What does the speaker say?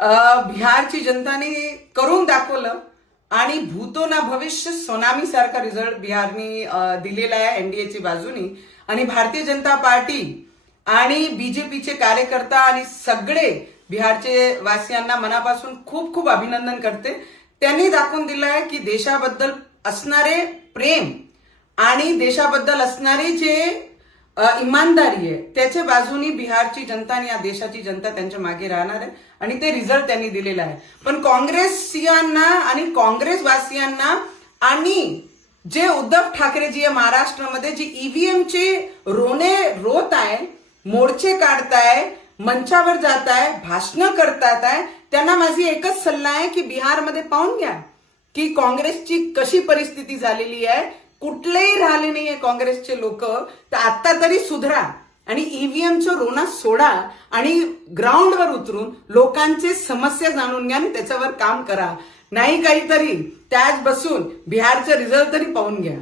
बिहारची जनताने करून दाखवलं आणि भूतो ना भविष्य सोनामी सारखा रिझल्ट बिहारनी दिलेला आहे एनडीएची बाजूनी. आणि भारतीय जनता पार्टी आणि बीजेपीचे कार्यकर्ता आणि सगळे बिहारचे वासियांना मनापासून खूप खूप अभिनंदन करते. त्यांनी दाखवून दिलं आहे की देशाबद्दल असणारे प्रेम आणि देशाबद्दल असणारी जे इमानदारी आहे त्याच्या बाजूनी बिहारची जनता आणि या देशाची जनता त्यांच्या मागे राहणार आहे आणि ते रिझल्ट त्यांनी दिलेला आहे. पण काँग्रेसियांना आणि काँग्रेसवासियांना आणि जे उद्धव ठाकरेजी आहे महाराष्ट्रामध्ये जी ईव्हीएमचे रोने रोत आहे, मोर्चे काढताय, मंचावर जात आहे, भाषणं करतात आहे, त्यांना माझी एकच सल्ला आहे की बिहारमध्ये पाहून घ्या की काँग्रेसची कशी परिस्थिती झालेली आहे. कुठलेही राहिले नाहीये काँग्रेसचे लोक. तर आता तरी सुधरा आणि ईव्हीएमचं रोना सोडा आणि ग्राउंडवर उतरून लोकांचे समस्या जाणून घ्या आणि त्याच्यावर काम करा. नाही काहीतरी त्याच बसून बिहारचा रिझल्ट तरी पाहून घ्या.